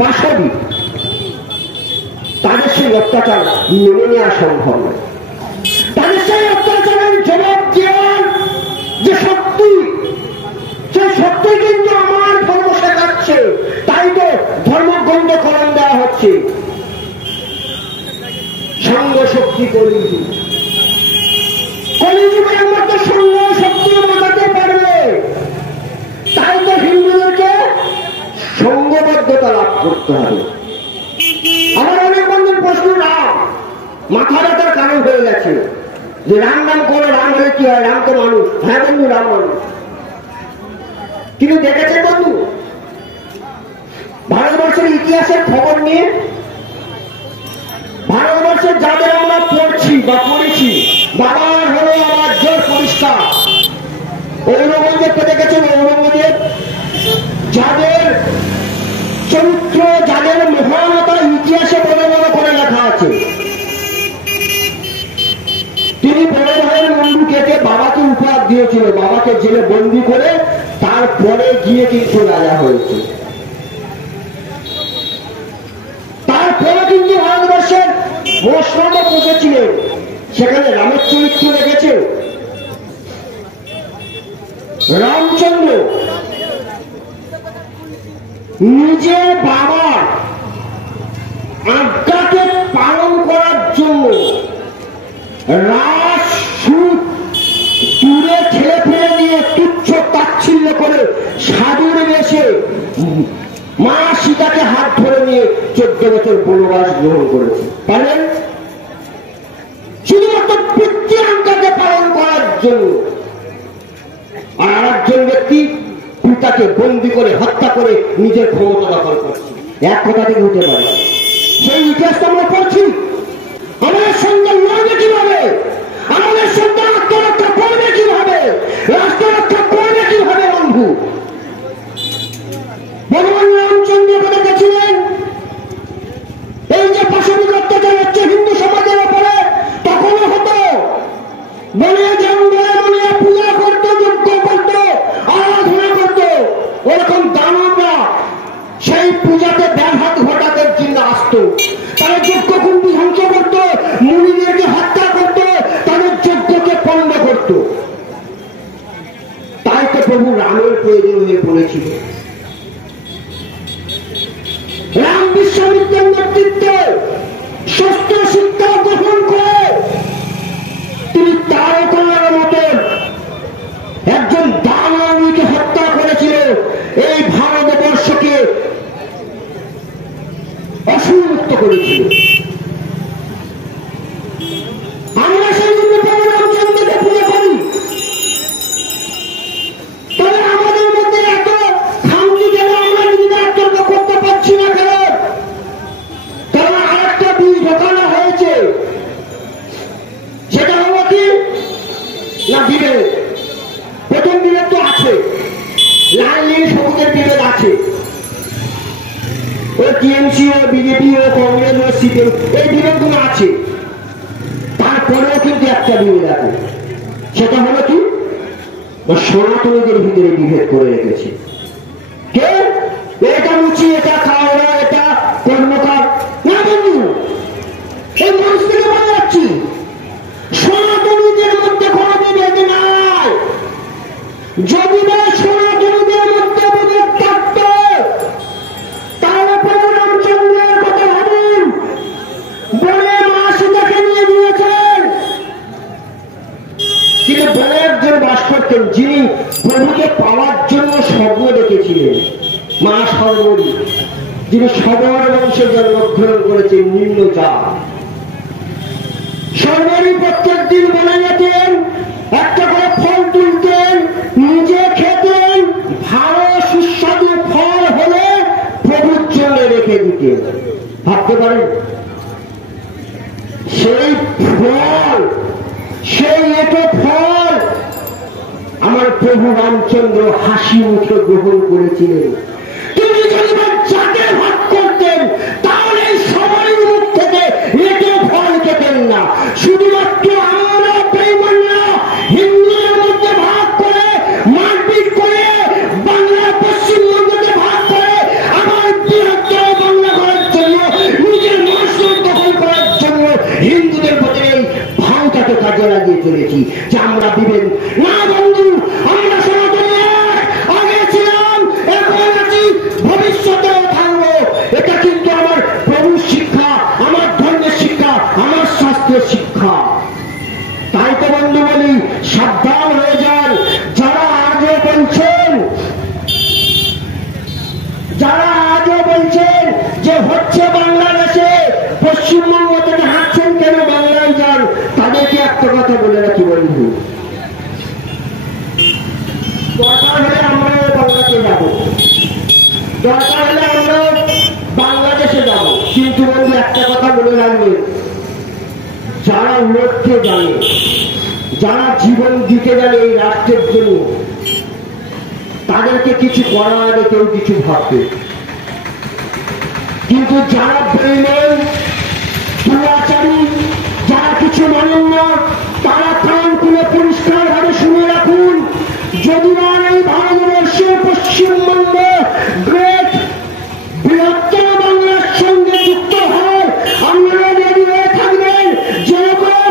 পাশবিক, তাদের সেই অত্যাচার মেনে নেওয়া সম্ভব নয়। তাদের সেই অত্যাচারের জবাব দেওয়ার যে শক্তি, সেই শক্তি কিন্তু আমার ধর্ম শেখাচ্ছে। তাই তো ধর্মগ্রন্থ কলম দেওয়া হচ্ছে। সঙ্গ শক্তি কলিযুগ, কলিযুগে একমাত্র সঙ্গ শক্তি বাঁচাতে পারবে। তাই তো হিন্দুদেরকে সঙ্গবদ্ধতা লাভ করতে হবে। আমার অনেক বন্ধুর প্রশ্ন, রাম মাথা ব্যথার কারণ হয়ে গেছে যে রাম নাম করে, রাম হলে কি হয়? রাম তো মানুষ। হ্যাঁ বন্ধু, রাম মানুষ। কিন্তু দেখেছেন বন্ধু, ভারতবর্ষের ইতিহাসের খবর নিয়ে ভারতবর্ষের যাদের আমরা পড়ছি বা পড়েছি, বাবার হলো আমার জোর পরিষ্কার। ঔরঙ্গজেবকে দেখেছেন? ঔরঙ্গজেব যাদের চরিত্র, যাদের মহানতা ইতিহাসে বড় বড় করে লেখা আছে, তিনি বড় ভাইয়ের মুন্ডু কেটে বাবাকে উপহার দিয়েছিল, বাবাকে জেলে বন্দি করে তারপরে গিয়ে কিন্তু রাজা হয়েছে। তারপরে কিন্তু ভারতবর্ষের মশলাটা বসেছিলেন, সেখানে রামের চরিত্র লেগেছে। রামচন্দ্র নিজে বাবার আজ্ঞাকে পালন করার জন্য রাস সুখ দূরে ঠেলে ফেলে দিয়ে তুচ্ছ তাচ্ছিল্য করে সাধুর বেশে মা সীতাকে হাত ধরে নিয়ে 14 বছর বনবাস গ্রহণ করেছে। পারেন? শুধুমাত্র পিতৃ আজ্ঞাকে পালন করার জন্য। আর আরেকজন ব্যক্তি পিতাকে বন্দী করে হত্যা করে নিজের ক্ষমতা দখল করছে। এক কথা থেকে উঠে পারে। সেই ইতিহাস আমরা পড়ছি। আমাদের সঙ্গে লড়বে কিভাবে? আমাদের সঙ্গে আত্মরক্ষা করবে কিভাবে? রাষ্ট্র রক্ষা করবে কিভাবে? বন্ধু, ভগবান রামচন্দ্রকে দেখেছিলেন এই যে পাশবিক অত্যাচার হচ্ছে হিন্দু সমাজের উপরে, তখনও হতো। বলে জঙ্গলে মনে পূজা করতো, যজ্ঞ করতো, আরাধনা করতো। ওরকম দানবরা সেই পূজাতে ব্যাঘাত ঘটাতে জন্য আসতো। তারা যজ্ঞ কুণ্ডি ধ্বংস করতো, মুনিদেরকে হত্যা করতো, তাদের যজ্ঞকে পণ্ড করত। তাই তো প্রভু রামের প্রয়োজন হয়ে পড়েছিল। রাম বিশ্ববিদ্যালয়ের নেতৃত্বে শস্ত্র শিক্ষা গ্রহণ করে তিনি তারকার মতন একজন দানবকে হত্যা করেছিল। এই ভারতবর্ষকে অসুরমুক্ত করেছিল। আমরা সেই জন্য প্রভু রামচন্দ্রকে পুজো করি। তবে আমাদের মধ্যে এত খামতি কেন? আমরা নিজেদের আত্মর্থ করতে পারছি না কেন? কারণ আরেকটা বীজ ঢোকানো হয়েছে। সেটা হলো কি না বিবেক। প্রথম বিবেক তো আছে, লাল নীল সবুজ আছে, ও টিএমসি ও বিজেপি ও কংগ্রেস ও সিপিএম এই বিরোধগুলো আছে, তারপরেও কিন্তু একটা বিভেদ আছে। সেটা হলো কি, সনাতনীদের ভিতরে বিভেদ করে রেখেছে। কে? এটা রুচি, এটা খাওয়া, এটা কর্মকার না বন্ধু, এই মানুষ থেকে বলে যাচ্ছি সনাতনীদের মধ্যে কোনো বিভেদ নাই। যদি না সনাতনীদের মধ্যে বিভেদ থাকত তাহলে প্রভু রামচন্দ্রের কথা ভাবুন, বনে মা সীতাকে নিয়ে দিয়েছেন, কিন্তু বনে একজন বাস করতেন যিনি প্রভুকে পাওয়ার জন্য স্বপ্ন দেখেছিলেন, মা সর্বরী, যিনি সবর বংশে জন্মগ্রহণ করেছেন, নিম্ন জাত। সর্বরী প্রত্যেক দিন বনে যেতেন, একটা করে ফল তুলতেন, নিজে খেতেন, ভালো সুস্বাদু ফল হলে প্রভুর জন্য রেখে দিতেন। ভাবতে পারেন সেই ফল, সেই এটো ফল আমার প্রভু রামচন্দ্র হাসি মুখে গ্রহণ করেছিলেন। তিনি যদি যাকে ভাগ করতেন তাহলে সবাই মুখ থেকে এটো ফল খেতেন না। শুধুমাত্র আমরা বেঈমানরা হিন্দুদের মধ্যে ভাগ করে, মারপিট করে, বাংলা পশ্চিমবঙ্গকে ভাগ করে, আবার বৃহত্তর বাংলা করার জন্য, নিজের মনসুর দখল করার জন্য হিন্দুদের প্রতি এই ভাঙটাকে কাজে লাগিয়ে চলেছি যে আমরা বিভেদ না। বন্ধু, আমরা সনাতনী এক, আগে ছিলাম, এখন আছি, ভবিষ্যতেও থাকবো। এটা কিন্তু আমার প্রভুর শিক্ষা, আমার ধর্মের শিক্ষা, আমার শাস্ত্রের শিক্ষা। তাই তো বন্ধু বলি, সাবধান হয়ে যান যারা আজও বলছেন, যে হচ্ছে বাংলাদেশে, পশ্চিমবঙ্গ থেকে হাঁটছেন কেন, বাংলায় যান। তাদেরকে একটা কথা বলে রাখি বন্ধু, দরকার হলে আমরাও বাংলাতে যাব, দরকার হলে আমরাও বাংলাদেশে যাব, কিন্তু বন্ধু একটা কথা বলে রাখবেন, যারা লড়তে জানে, যারা জীবন দিতে জানে এই রাষ্ট্রের জন্য, তাদেরকে কিছু করার আগে কেউ কিছু ভাববে। কিন্তু যারা বেঈমান, দুরাচারী, যারা কিছু মানেন না, তারা কান খুলে পরিষ্কার ভাবে শুনে রাখুন, যদি না এই ভারতবর্ষের পশ্চিমবঙ্গ গ্রেট বৃহত্তর বাংলার সঙ্গে যুক্ত হয়, আপনারা রেডি হয়ে থাকবেন। যেরকম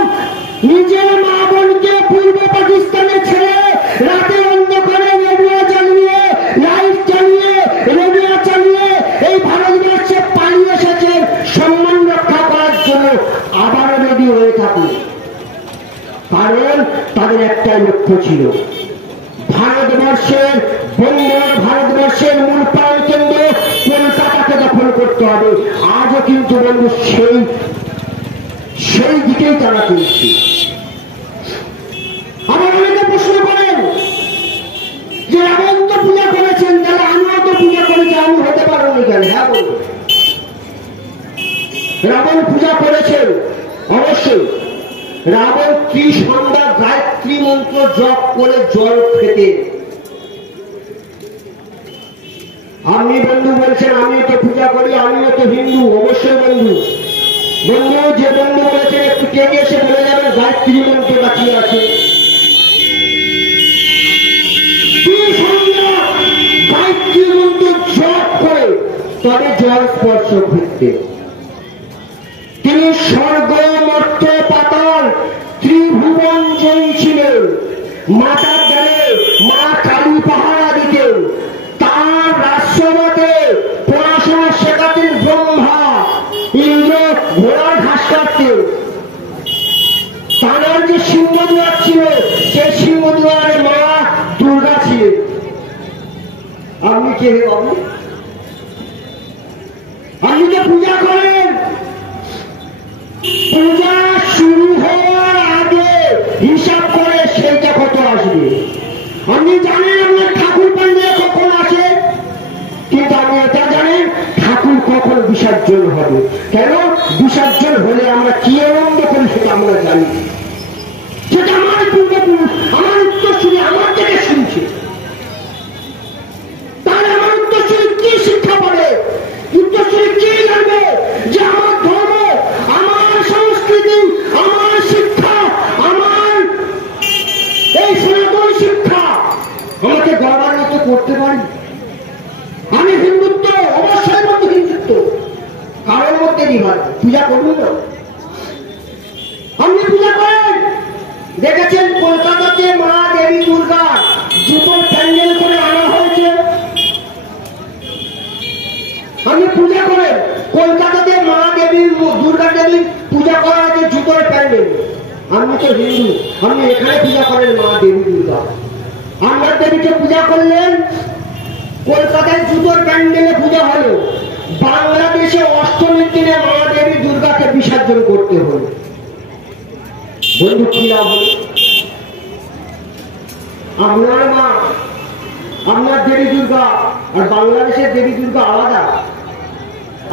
নিজের মা বোনকে পূর্ব পাকিস্তানে ছেড়ে রাতে অন্ধকারে রেডিও চালিয়ে, লাইট চালিয়ে, রেডিও চালিয়ে এই ভারতবর্ষে পালিয়ে এসেছে সম্মান রক্ষা করার জন্য, আবারও রেডি হয়ে থাকুন। কারণ তাদের একটাই লক্ষ্য ছিল, ভারতবর্ষের বন্দর, ভারতবর্ষের মূল প্রাণকেন্দ্র কলকাতাকে দখল করতে হবে। আজও কিন্তু বন্ধু সেই দিকেই তারা চলছে। আমার অনেকে প্রশ্ন করেন যে রাবণ তো পূজা করেছেন, তাহলে আমিও তো পূজা করেছি, আমি হতে পারবো না কেন? হ্যাঁ বলুন, রাবণ পূজা করেছেন অবশ্যই। রাবণ ত্রিসন্ধ্যা গায়ত্রী মন্ত্র জপ করে জল খেতেন। আপনি বন্ধু বলছেন আমি তো পূজা করি, আমিও তো হিন্দু, অবশ্যই বন্ধু। বন্ধু যে বন্ধু বলেছেন একটু কে এসে বলে যাবেন গায়ত্রী মন্ত্র বাঁচিয়ে আছে। ত্রিসন্ধ্যা গায়ত্রী মন্ত্র জপ করে তবে জল স্পর্শ করতে। তিনি স্বর্গ, মর্ত, পাতাল ত্রিভুবন জয়ী ছিলেন। মাতার দ্বারে মা কালী পাহারা দিতেন। তার রাষ্ট্রমতে পড়াশোনা শেখাতেন ব্রহ্মা, ইন্দ্র ঘোড়ার ঘাস কাটতেন। তার যে সিংহদুয়ার ছিল, সে সিংহদুয়ারে মা দুর্গা ছিলেন। আপনি কে বাবু? আপনি যে পূজা করেন, পূজা শুরু হওয়ার আগে হিসাব করে সেইটা কত আসবে। আপনি জানেন আপনার ঠাকুর পান্ডে কখন আসে, কিন্তু আমি এটা জানেন ঠাকুর কখন বিসর্জন হবে। কেন বিসর্জন হলে আমরা কি আনন্দ করি সেটা আমরা জানি। সেটা আমার পূর্বপুরুষ, আমার উত্তরসূরি আমার থেকে শুনছে। তাহলে আমার উত্তরসূরি পারি। আমি হিন্দুত্ব অবশ্যই মধ্যে হিন্দুত্ব, কারোর মধ্যে বিভাগ। পূজা করুন না, আপনি পূজা করেন। দেখেছেন কলকাতাতে মা দেবী দুর্গা জুতোর প্যান্ডেল করে আনা হয়েছে, আপনি পূজা করেন। কলকাতাতে মা দেবী দুর্গা দেবী পূজা করা হয়েছে জুতোর প্যান্ডেল। আপনি তো হিন্দু, আপনি এখানে পূজা করেন মা দেবী দুর্গা। আমার দেবীকে পূজা করলেন, কলকাতায় জুতোর প্যান্ডেলে পূজা হলো, বাংলাদেশে অষ্টমীর দিনে মা দেবী দুর্গাকে বিসর্জন করতে হলো। বন্ধু কি লাভ হলো? আপনার মা, আপনার দেবী দুর্গা আর বাংলাদেশের দেবী দুর্গা আলাদা।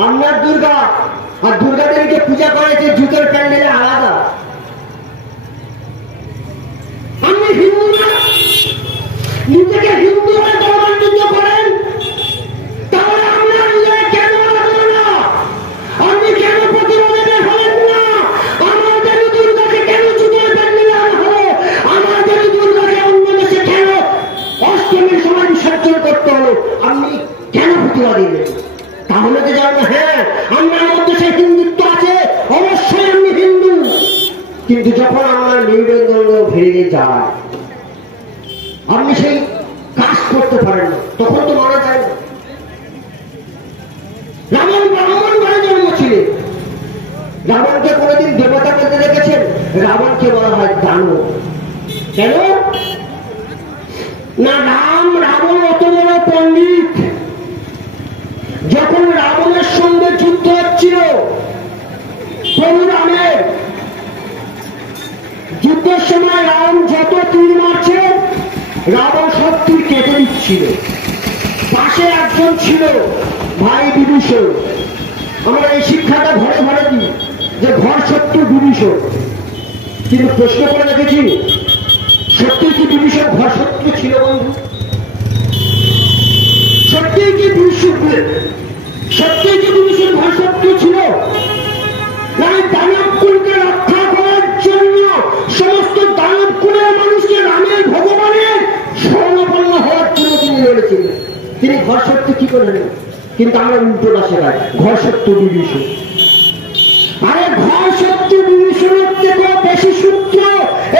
আপনার দুর্গা আর দুর্গা দেবীকে পূজা করেছে জুতোর প্যান্ডেলে আলাদা। আপনি হিন্দু না, নিজেকে হিন্দু হয়ে গৌরবান্বিত করেন, তাহলে আপনার নিজেকে কেন আলাদা না? আপনি কেন প্রতিরোধে হলেন না? আমার দেবী দুর্গাকে কেন জুতোর প্যান্ডেলে আনা হলো? আমার দেবী দুর্গাকে অন্য দেশে কেন অষ্টমীর সময় বিসর্জন করতে হলো? আপনি কেন প্রতিবাদ দিলেন? তাহলে তো জানবো, হ্যাঁ আমার মধ্যে সে হিন্দুত্ব আছে, অবশ্যই আমি হিন্দু। কিন্তু যখন আমার নিবেদন ভেঙে যায়, আপনি সেই কাজ করতে পারেন না, তখন তো মারা যায় না। রাবণ ব্রাহ্মণ ঘরে জন্ম ছিলেন, রাবণকে কোনোদিন দেবতা বলতে দেখেছেন? রাবণকে বলা হয় দানব। কেন না? রাবণ অত বড় পণ্ডিত, যখন রাবণের সঙ্গে যুদ্ধ হচ্ছিল প্রভু রামের, যুদ্ধের সময় রাম যত তীর মারছে রাবণ সব তীর কেটে দিচ্ছিল। পাশে একজন ছিল ভাই বিভীষণ। আমরা এই শিক্ষাটা ঘরে ঘরে দিই যে ঘর শত্রু বিভীষণ, কিন্তু প্রশ্ন করে দেখেছি সত্যি কি বিভীষণ ঘর শত্রু ছিল? বন্ধু সত্যি কি বিভীষণ ঘর শত্রু ছিল? দানবকুলকে রক্ষা করার জন্য সমস্ত দানবকুলের মানুষকে রামের ভগবানের স্বর্ণপন্ন হওয়ার জন্য তিনি লড়েছিলেন। তিনি ঘর শত্রু কি করে নেন? কিন্তু আমরা উল্টোটা শেখাই, ঘর শত্রু বিভীষণ। আরে ঘর শত্রু বিভীষণের থেকেও বেশি সূত্র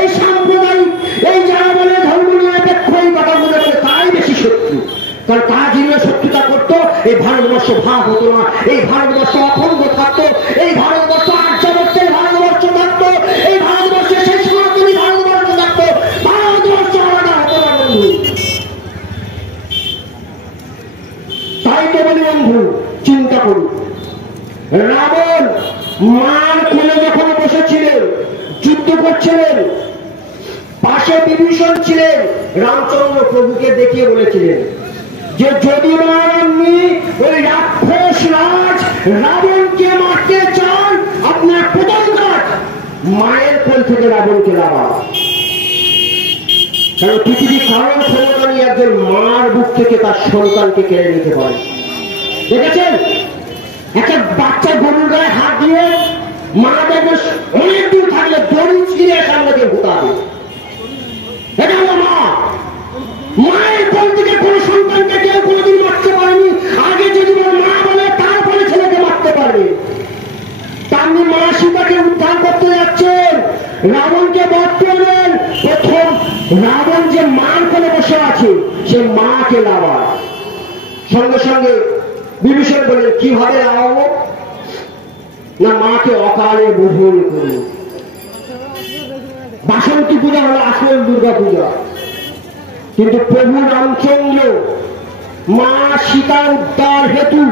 এই সাম্প্রদায়িক, এই যারা বলে ধর্ম নিরপেক্ষ এই কথাগুলো, তাই বেশি শত্রু। কারণ তারা যিনি শত্রুতা করতো, এই ভারতবর্ষ ভাগ হতো না, এই ভারতবর্ষ অখণ্ড থাকতো, এই ভারতবর্ষ আর্যাবর্তের ভারতবর্ষ থাকতো, এই ভারতবর্ষে সেই সনাতনী ভারতবর্ষ থাকতো, ভারতবর্ষ আলাদা হতো না বন্ধু। তাই তো বলি বন্ধু, চিন্তা করুন, রাবণ মার কোলে যখন বসেছিলেন যুদ্ধ করছিলেন, পাশে বিভীষণ ছিলেন, রামচন্দ্র প্রভুকে দেখিয়ে বলেছিলেন যে যদি আপনি ওই রাক্ষস রাজ রাবণকে মারতে চান, আপনার প্রথম কাজ মায়ের কোল থেকে রাবণকে লাভা। কারণ পৃথিবীর কারণ ক্ষমতানি একজন মার বুক থেকে তার সন্তানকে কেড়ে নিতে পারে। দেখেছেন একটা বাচ্চা গরুর গায়ে হাত দিয়ে মা দেখবে অনেক দূর থাকলে দড়ি ছিঁড়ে সামনে দিয়ে ভুতাবে। এটা হলো মা। মায়ের কোল থেকে কোন সন্তানকে কেউ কোনোদিন মারতে পারেনি। আগে যদি মা বলে তারপরে ছেলেকে মারতে পারবে। তেমনি মা সীতাকে উদ্ধার করতে যাচ্ছেন, রাবণকে বধ করবেন। প্রথম রাবণ যে মার কোলে বসে আছে সে মাকে লাভায়। সঙ্গে সঙ্গে বিভীষণ বলেন কিভাবে লাভাবো? না মাকে অকালে বোধন করুন। বাসন্তী পূজা হলো আসল দুর্গা পূজা, কিন্তু প্রভু রামচন্দ্র মা সীতার উদ্ধার হেতু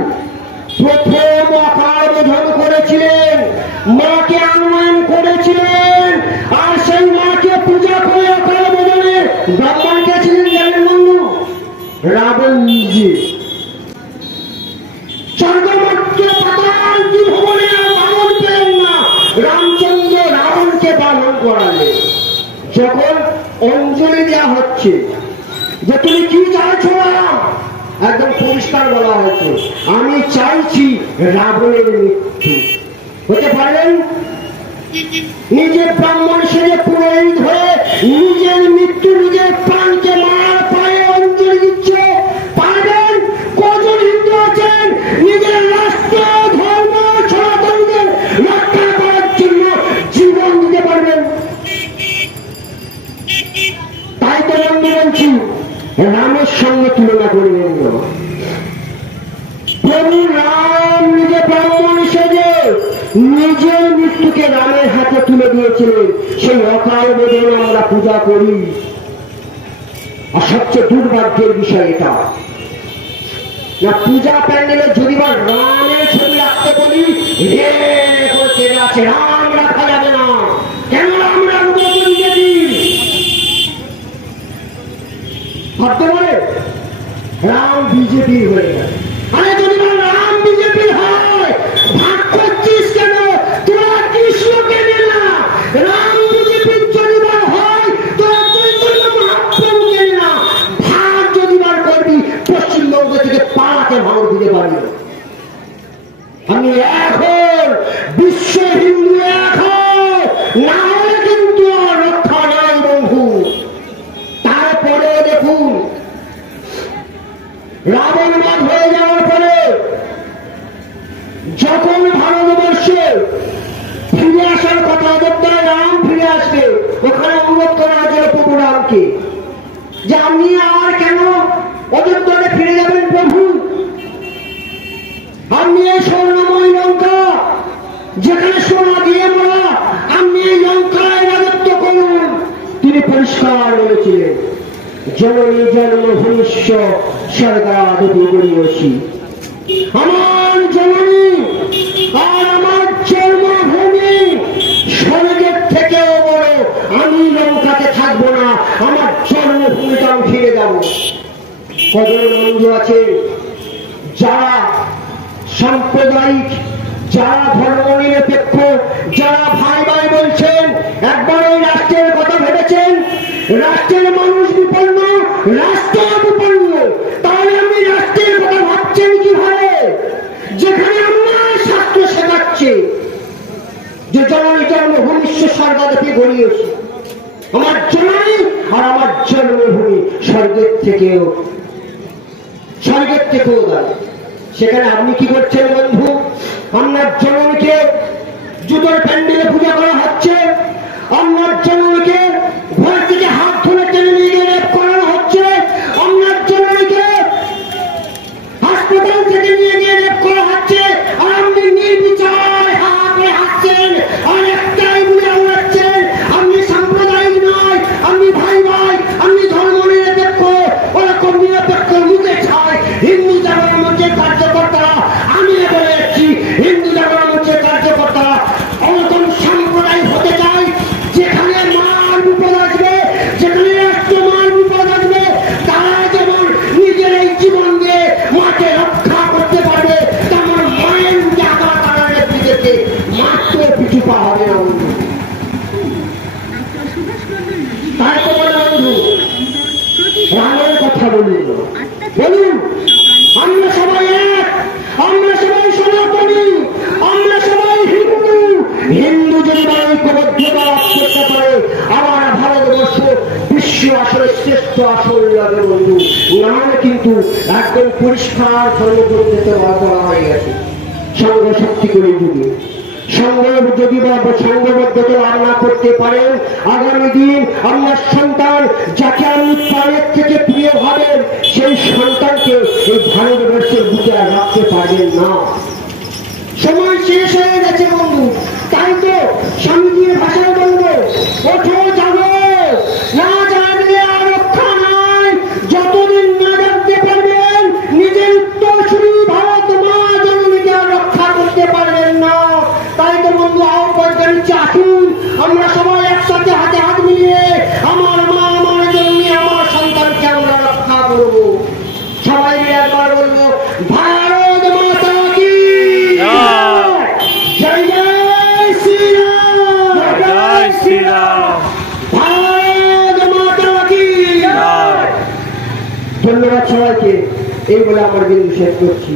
প্রথম অকাল বোধন করেছিলেন, মাকে আহ্বান করেছিলেন। আর সেই মাকে পূজা করে অকাল বোধনে ব্রাহ্মণকে ছিলেন জানেন বন্ধু? রাবণ নিজে। স্বর্গমর্ত্য পাতাল ত্রিভুবনে পালন পেলেন না, রামচন্দ্র রাবণকে পালন করালেন। যখন অঞ্জলি দেওয়া হচ্ছে যে তুমি কি চাইছো, একদম পরিষ্কার বলা হয়েছে আমি চাইছি রাবণের মৃত্যু। হতে পারেন নিজে ব্রাহ্মণ সেজে পুরোহিত হয়ে নিজের মৃত্যু, নিজের প্রাণকে মার পায়ে অঞ্জলি দিচ্ছে, পা তুলনা করবেন না। প্রভু রাম নিজে ব্রাহ্মণ সেজে নিজের মৃত্যুকে রামের হাতে তুলে দিয়েছিলেন। সেই অকাল বেদনা আমরা পূজা করি। আর সবচেয়ে দুর্ভাগ্যের বিষয় এটা, না পূজা প্যান্ডেলে যদি বা রামের ছবি রাখতে বলি, আছে রাম রাখা যাবে না, কেন রাম রাখবো ভাবতে পারে রাম বিজেপি হয়ে গেল। আরে যদি রাম বিজেপি হয়, ভাগ করছিস কেন? তোরা কৃষ্ণকে নে না। রাম বিজেপির যদি বা হয়, তোরা চৈতন্য মহাপ্রভুকে নে না। ভাগ যদি বার করবি, পশ্চিমবঙ্গ থেকে পাড়াতে ভাঙর দিতে পারি। আমি এখন বিশ্ব হিন্দু এখন না হলে কিন্তু রক্ষা নাই বন্ধু। তারপরে দেখুন, রাবণবাদ হয়ে যাওয়ার পরে যখন ভারতবর্ষে ফিরে আসার কথা, অযোধ্যায় রাম ফিরে আসবে, ওখানে অনুরোধ করা হয়েছিল প্রভু রামকে যে আপনি আর কেন অযোধ্যায় ফিরে যাবেন প্রভু? আপনি এই স্বর্ণময় লঙ্কা, যেখানে সোনা দিয়ে মোড়া, আপনি এই লঙ্কায় রাজত্ব করুন। তিনি পরিষ্কার বলেছিলেন, জননী জন্মভূমিষ্য স্বর্গাদপি গরীয়সী। আমার জননী আর আমার জন্মভূমি স্বর্গের থেকেও বড়। আমি লঙ্কাতে থাকবো না, আমার জন্মভূমিটা আমি ফিরে যাব। কজন বন্ধু আছে যারা সাম্প্রদায়িক, যারা ধর্ম নিরপেক্ষ, যারা ভাই ভাই বলছেন, একবার এই রাষ্ট্রের কথা ভেবেছেন? রাষ্ট্রের মানুষ বিপন্ন, রাষ্ট্র বিপন্ন। তাহলে আপনি রাষ্ট্রের কথা ভাবছেন কিভাবে, যেখানে আমার শাস্ত্র শেখাচ্ছে যে জননী জন্মভূমিষ্য স্বর্গাদপি গরীয়সী। আমার জননী আর আমার জন্মভূমি স্বর্গের থেকেও দাঁড়িয়ে। সেখানে আপনি কি করছেন বন্ধু? আপনার জননীকে জুতোর প্যান্ডেলে পূজা করা হচ্ছে, আপনার জননীকে ঘর থেকে হাত ধরে টেনে নিয়ে গিয়ে রেপ করানো হচ্ছে, আপনার জননীকে হাসপাতাল থেকে নিয়ে গিয়ে রেপ করা হচ্ছে, আর আপনি নির্বিচার হা করে হাসছেন আর একটাই বুঝে উড়াচ্ছেন আপনি সাম্প্রদায়িক নয়, আপনি ভাই ভাই, আপনি ধর্ম নিরপেক্ষ। ওরকম নিরপেক্ষ মুখে ছায় হিন্দু জাগরণ মঞ্চের কার্যকর্তারা, আমি বলে যাচ্ছি, হিন্দু জাগরণ মঞ্চের কার্যকর্তারা ওরকম সাম্প্রদায়িক হতে চায় যেখানে মার বিপদ আসবে, যেখানে রাষ্ট্র মার বিপদ আসবে, তারা যেমন নিজের এই জীবন দিয়ে মাকে রক্ষা করতে পারবে, তেমন মায়ের জায়গা তারা নেতৃত্বে মাত্র পিছু পা হবে না বন্ধু। তারপরে বন্ধু রামের কথা বলুন, আমরা সবাই এক, আমরা সবাই সনাতনী, আমরা সবাই হিন্দু। হিন্দু যদি ঐক্যবদ্ধতা লাভ করতে পারে, আমার ভারতবর্ষ বিশ্ব আসলে শ্রেষ্ঠ আসল লাগে বন্ধু। নাহলে কিন্তু একদম পরিষ্কার ধর্মগ্রন্থিতে করা হয়ে গেছে। সংঘ শক্তি করে যুগে যদি সংঘবদ্ধতা লাভ না করতে পারেন, আগামী দিন আপনার সন্তান যাকে আপনি প্রাণের থেকে প্রিয় ভাবেন, সেই সন্তানকে এই ভারতবর্ষের বুকে রাখতে পারবেন না। সময় শেষ হয়ে গেছে বন্ধু। তাই তো স্বামীজির ভাষায় বলবো, ওঠো জাগো, না জাগলে আর রক্ষা নাই। যতদিন না জানতে পারবেন নিজের উত্তরসূরি ভারত মা জননীকে আর রক্ষা করতে পারবেন না। তাই তো বন্ধু আহ্বান জানিয়েছি, আসুন আমরা সবাই একসাথে হাতে হাত মিলিয়ে আমার মা, আমার জননী, আমার সন্তানকে আমরা রক্ষা করব। সবাই মিলে একবার বলবো, ভারত মাতা কি জয়, জয় শ্রীরাম, জয় শ্রীরাম, ভারত মাতা কি জয়। ধন্যবাদ সবাইকে। এই বলে আমার বিন্দু শেষ করছি।